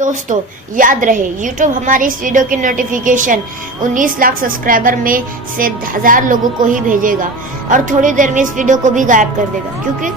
दोस्तों याद रहे YouTube हमारी इस वीडियो की नोटिफिकेशन 19 लाख सब्सक्राइबर में से 1000 लोगों को ही भेजेगा और थोड़ी देर में इस वीडियो को भी गायब कर देगा, क्योंकि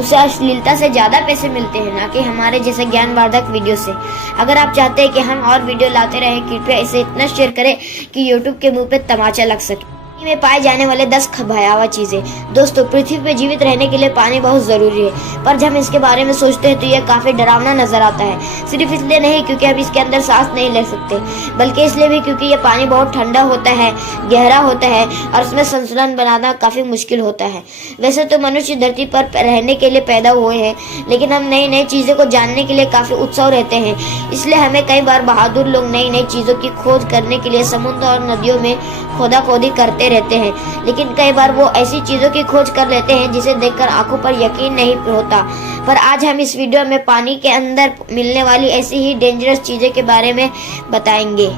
उसे अश्लीलता से ज्यादा पैसे मिलते हैं, ना कि हमारे जैसे ज्ञानवर्धक वीडियो से। अगर आप चाहते हैं कि हम और वीडियो लाते रहें, कृपया इसे इतना शेयर करें कि YouTube के मुंह पे तमाचा लग सके। में पाए जाने वाले 10 भयावह चीजें। दोस्तों, पृथ्वी पर जीवित रहने के लिए पानी बहुत जरूरी है, पर जब हम इसके बारे में सोचते हैं तो यह काफी डरावना नजर आता है। सिर्फ इसलिए नहीं क्योंकि हम इसके अंदर सांस नहीं ले सकते, बल्कि इसलिए भी क्योंकि यह पानी बहुत ठंडा होता है, गहरा होता है और उसमें संतुलन बनाना काफी मुश्किल होता है। वैसे तो मनुष्य धरती पर रहने के लिए पैदा हुए हैं, लेकिन हम नई नई चीजों को जानने के लिए काफी उत्सुक रहते हैं। इसलिए हमें कई बार बहादुर लोग नई नई चीजों की खोज करने के लिए समुद्र और नदियों में खोदाखोदी करते रहते हैं, लेकिन कई बार वो ऐसी चीजों की खोज कर लेते हैं जिसे देखकर आंखों पर यकीन नहीं होता। पर आज हम इस वीडियो में पानी के अंदर मिलने वाली ऐसी ही डेंजरस चीजों के बारे में बताएंगे।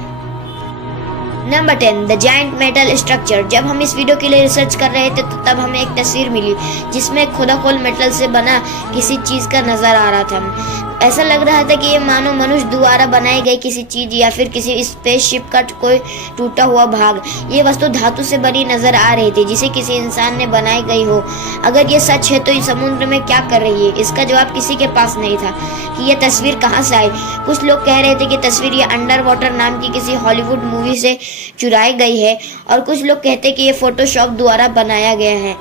Number 10, the giant metal structure. जब हम इस वीडियो के लिए रिसर्च कर रहे थे तो तब हमें एक तस्वीर मिली जिसमें खोदाखोल मेटल से बना किसी चीज का नजर आ रहा था। ऐसा लग रहा था कि ये मानो मनुष्य द्वारा बनाई गई किसी चीज या फिर किसी स्पेसशिप का कोई टूटा हुआ भाग। ये वस्तु धातु से बनी नजर आ रही थी, जिसे किसी इंसान ने बनाई गई हो। अगर ये सच है तो इस समुद्र में क्या कर रही है? इसका जवाब किसी के पास नहीं था कि ये तस्वीर कहाँ से आई। कुछ लोग कह रहे थे कि तस्वीर ये अंडर वाटर नाम की किसी हॉलीवुड मूवी से चुराई गई है, और कुछ लोग कहते कि ये फोटोशॉप द्वारा बनाया गया है।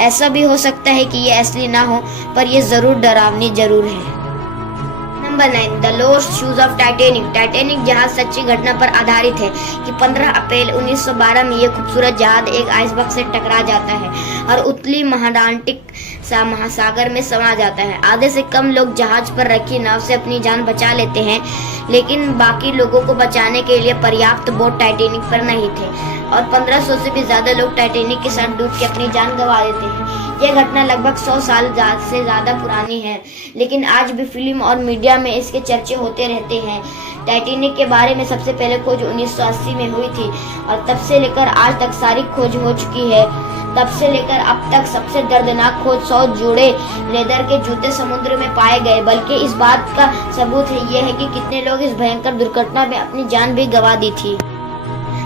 ऐसा भी हो सकता है कि ये असली ना हो, पर यह जरूर डरावनी जरूर है। Number 9, the lost shoes of Titanic. Titanic जहाज सच्ची घटना पर आधारित है कि 15 अप्रैल 1912 में यह खूबसूरत जहाज एक आइसबर्ग से टकरा जाता है और उत्तरी महाअटलांटिक महासागर में समा जाता है। आधे से कम लोग जहाज पर रखी नाव से अपनी जान बचा लेते हैं, लेकिन बाकी लोगों को बचाने के लिए पर्याप्त बोट टाइटैनिक पर नहीं थे और 1500 से भी ज्यादा लोग टाइटैनिक के साथ डूब के अपनी जान गंवा देते हैं। यह घटना लगभग 100 साल से ज्यादा पुरानी है, लेकिन आज भी फिल्म और मीडिया में इसके चर्चे होते रहते हैं। टाइटैनिक के बारे में सबसे पहले खोज 1980 में हुई थी और तब से लेकर आज तक सारी खोज हो चुकी है। तब से लेकर अब तक सबसे दर्दनाक खोज 100 जोड़े लेदर के जूते समुद्र में पाए गए। बल्कि इस बात का सबूत यह है कि कितने लोग इस भयंकर दुर्घटना में अपनी जान भी गंवा दी थी।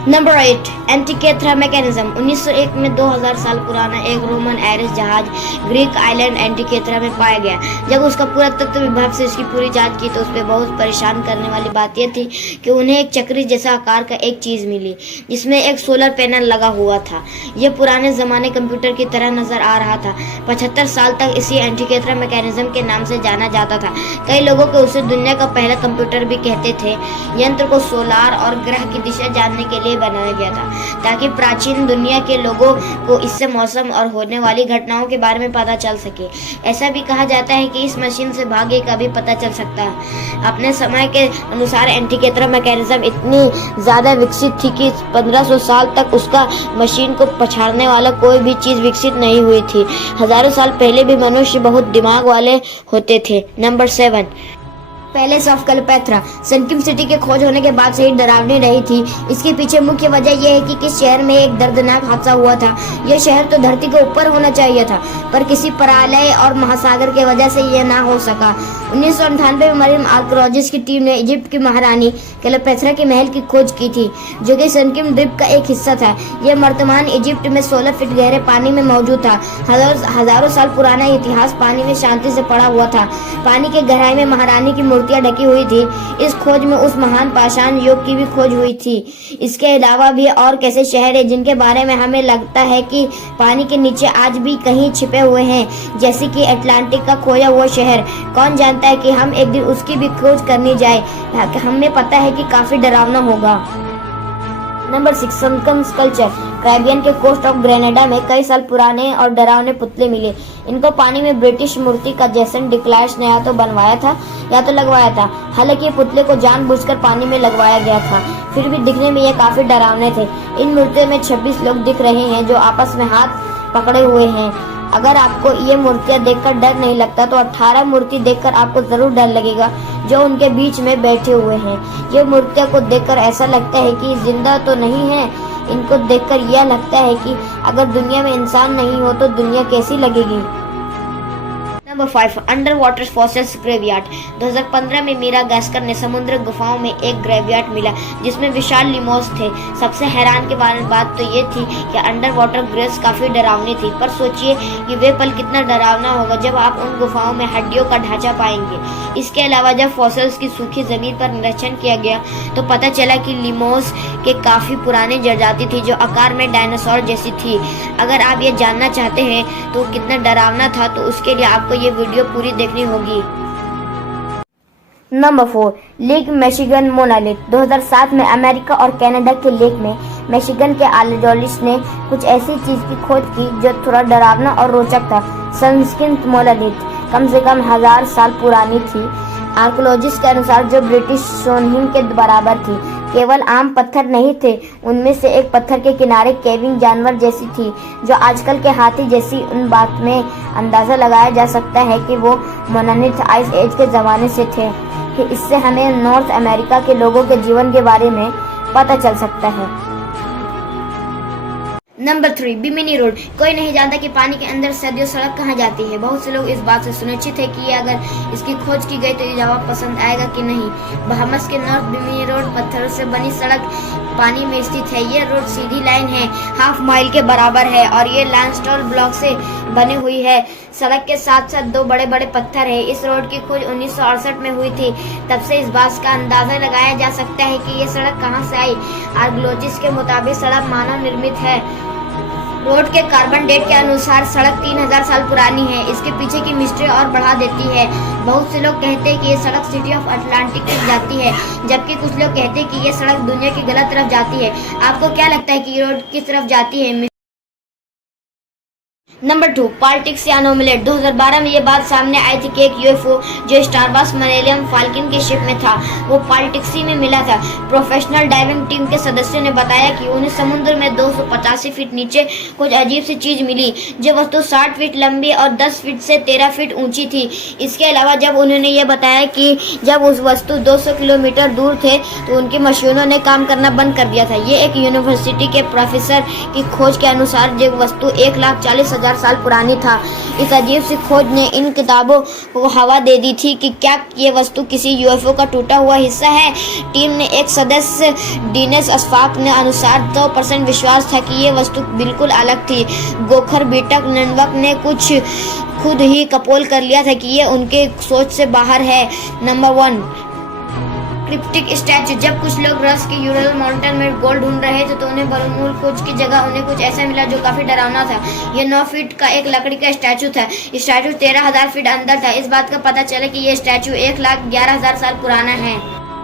Number 8, एंटिकेथ्रा mechanism. 1901 में 2000 साल पुराना एक रोमन आयरिश जहाज ग्रीक आइलैंड एंटिकेथ्रा में पाया गया। जब उसका पुरातत्व विभाग से इसकी पूरी जांच की तो उसमें बहुत परेशान करने वाली बात यह थी कि उन्हें एक चक्री जैसा आकार का एक चीज मिली जिसमें एक सोलर पैनल लगा हुआ था। यह पुराने जमाने कंप्यूटर की तरह नजर आ रहा था। 75 साल तक इसी एंटिकेथ्रा मैकेनिज्म के नाम से जाना जाता था। कई लोगों को उसे दुनिया का पहला कंप्यूटर भी कहते थे। यंत्र को सोलार और ग्रह की दिशा जानने के लिए बनाया गया था ताकि प्राचीन दुनिया के लोगों को इससे मौसम और होने वाली घटनाओं के बारे में पता चल सके। ऐसा भी कहा जाता है कि इस मशीन से भाग्य का भी पता चल सकता है। अपने समय के अनुसार एंटिकेथ्रा मैकेनिज्म इतनी ज्यादा विकसित थी कि 1500 साल तक उसका मशीन को पछाड़ने वाला कोई भी चीज विकसित नहीं हुई थी। हजारों साल पहले भी मनुष्य बहुत दिमाग वाले होते थे। Number 7, palace of Cleopatra. Sunken city के खोज होने के बाद से ही डरावनी रही थी। इसके पीछे मुख्य वजह यह है कि किस शहर में एक दर्दनाक हादसा हुआ था। यह शहर तो धरती के ऊपर होना चाहिए था, पर किसी प्रलय और महासागर की वजह से यह ना हो सका। 1998 में मरीन आर्कियोलॉजिस्ट की टीम ने इजिप्ट की महारानी क्लियोपेत्रा के महल की खोज की थी, जो कि सनकिन द्वीप का एक हिस्सा था। यह वर्तमान इजिप्ट में 16 फीट गहरे पानी में मौजूद था। हजारों साल पुराना इतिहास पानी में शांति से पड़ा हुआ था। पानी के गहराई में महारानी की मूर्तियां ढकी हुई थी। इस खोज में उस महान पाषाण युग की भी खोज हुई थी। इसके अलावा भी और कैसे शहर है जिनके बारे में हमें लगता है कि पानी के नीचे आज भी कहीं छिपे हुए हैं, जैसे कि अटलांटिक का खोया हुआ शहर। कौन जानता है कि हम एक दिन उसकी भी खोज करनी जाए। हमें पता है कि काफी डरावना होगा। Number 6, सनकन sculpture. कैरिबियन के कोस्ट ऑफ ग्रेनेडा में कई साल पुराने और डरावने पुतले मिले। इनको पानी में ब्रिटिश मूर्ति का जैसन डिक्लायर्स ने या तो बनवाया था या तो लगवाया था। हालांकि ये पुतले को जानबूझकर पानी में लगवाया गया था, फिर भी दिखने में ये काफी डरावने थे। इन मूर्तियों में 26 लोग दिख रहे हैं जो आपस में हाथ पकड़े हुए हैं। अगर आपको ये मूर्तियां देखकर डर नहीं लगता तो 18 मूर्ति देखकर आपको जरूर डर लगेगा जो उनके बीच में बैठे हुए हैं। ये मूर्तियों को देखकर ऐसा लगता है कि जिंदा तो नहीं है। इनको देखकर यह लगता है कि अगर दुनिया में इंसान नहीं हो तो दुनिया कैसी लगेगी। Number 5 under water fossils graveyard. 2015 में मेडागास्कर ने समुद्र गुफाओं में एक ग्रेवयार्ड मिला जिसमें विशाल लिमोस थे। सबसे हैरान की बात तो ये थी कि अंडर वाटर ग्रेव्स काफी डरावनी थी, पर सोचिए कि वे पल कितना डरावना होगा जब आप उन गुफाओं में हड्डियों का ढांचा पाएंगे। इसके अलावा जब फॉसिल्स की सूखी जमीन पर निरीक्षण किया गया तो पता चला कि लिमोस के काफी पुराने प्रजाति थी जो आकार में डायनासोर जैसी थी। अगर आप ये जानना चाहते हैं तो कितना डरावना था, तो उसके लिए आपको ये वीडियो पूरी देखनी होगी। Number 4 lake Michigan मोनालिथ। 2007 में अमेरिका और कनाडा के लेक में मिशिगन के आर्कियोलॉजिस्ट ने कुछ ऐसी चीज की खोज की जो थोड़ा डरावना और रोचक था। सनस्क्रीन मोनालिथ कम से कम 1000 साल पुरानी थी। आर्कियोलॉजिस्ट के अनुसार जो ब्रिटिश स्टोनहिंज के बराबर थी। केवल आम पत्थर नहीं थे, उनमें से एक पत्थर के किनारे केविंग जानवर जैसी थी जो आजकल के हाथी जैसी। उन बात में अंदाजा लगाया जा सकता है कि वो मोनालिथ आइस एज के जमाने से थे। इससे हमें नॉर्थ अमेरिका के लोगों के जीवन के बारे में पता चल सकता है। Number 3 Bimini road. कोई नहीं जानता कि पानी के अंदर सदियों सड़क कहाँ जाती है। बहुत से लोग इस बात से सुनिश्चित है कि अगर इसकी खोज की गई तो ये जवाब पसंद आएगा कि नहीं। बहामस के नॉर्थ बिमिनी रोड पत्थरों से बनी सड़क पानी में स्थित है। ये रोड सीधी लाइन है, हाफ माइल के बराबर है और ये लाइमस्टोन ब्लॉक से बनी हुई है। सड़क के साथ साथ 2 बड़े बड़े पत्थर है। इस रोड की खोज 1968 में हुई थी। तब से इस बात का अंदाजा लगाया जा सकता है कि ये सड़क कहाँ से आई। आर्कियोलॉजिस्ट के मुताबिक सड़क मानव निर्मित है। रोड के कार्बन डेट के अनुसार सड़क 3000 साल पुरानी है। इसके पीछे की मिस्ट्री और बढ़ा देती है। बहुत से लोग कहते हैं कि ये सड़क सिटी ऑफ अटलांटिक तक जाती है, जबकि कुछ लोग कहते हैं कि ये सड़क दुनिया की गलत तरफ जाती है। आपको क्या लगता है कि ये रोड किस तरफ जाती है? नंबर 2 पॉलिटिक्स या अनोमलेट। 2012 में ये बात सामने आई थी कि एक यूएफओ जो स्टारबक्स मिलेनियम फाल्कन की शिप में था वो पॉलिटिक्सी में मिला था। प्रोफेशनल डाइविंग टीम के सदस्यों ने बताया कि उन्हें समुद्र में 285 फीट नीचे कुछ अजीब सी चीज मिली जो वस्तु 60 फीट लंबी और 10 फीट से 13 फीट ऊंची थी। इसके अलावा जब उन्होंने ये बताया कि जब उस वस्तु 200 किलोमीटर दूर थे तो उनकी मशीनों ने काम करना बंद कर दिया था। ये एक यूनिवर्सिटी के प्रोफेसर की खोज के अनुसार जो वस्तु 1,40,000 साल पुरानी था। इस अजीब सी खोज ने इन किताबों को हवा दे दी थी कि क्या ये वस्तु किसी यूएफओ का टूटा हुआ हिस्सा है। टीम ने एक सदस्य डीनेस अशफाक ने अनुसार 100% विश्वास था कि ये वस्तु बिल्कुल अलग थी। गोखर बीटक ननवक ने कुछ खुद ही कपोल कर लिया था कि ये उनके सोच से बाहर है। Number 1 cryptic statue. जब कुछ लोग रस के यूरल माउंटेन में गोल्ड ढूंढ रहे थे तो उन्हें बलून खोज की जगह उन्हें कुछ ऐसा मिला जो काफी डरावना था। यह 9 फीट का एक लकड़ी का स्टैचू था। स्टैचू 13,000 फीट अंदर था। इस बात का पता चला कि यह स्टैचू 1,11,000 साल पुराना है।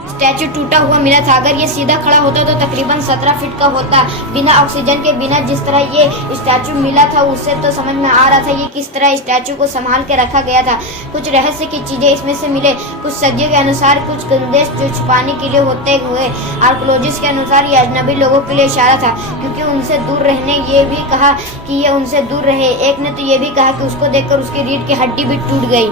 स्टैचू टूटा हुआ मिला था। अगर ये सीधा खड़ा होता तो तकरीबन 17 फीट का होता। बिना ऑक्सीजन के बिना जिस तरह ये स्टैचू मिला था उससे तो समझ में आ रहा था ये किस तरह स्टैचू को संभाल के रखा गया था। कुछ रहस्य की चीजें इसमें से मिले। कुछ सदियों के अनुसार कुछ संदेश जो छुपाने के लिए होते हुए। आर्कियोलॉजिस्ट के अनुसार ये अजनबी लोगों के लिए इशारा था क्योंकि उनसे दूर रहने ये भी कहा कि ये उनसे दूर रहे। एक ने तो ये भी कहा कि उसको देखकर उसकी रीढ़ की हड्डी भी टूट गई।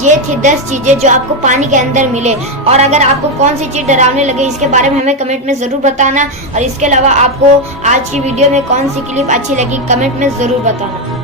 ये थी 10 चीजें जो आपको पानी के अंदर मिले। और अगर आपको कौन सी चीज डरावने लगे इसके बारे में हमें कमेंट में जरूर बताना। और इसके अलावा आपको आज की वीडियो में कौन सी क्लिप अच्छी लगी कमेंट में जरूर बताना।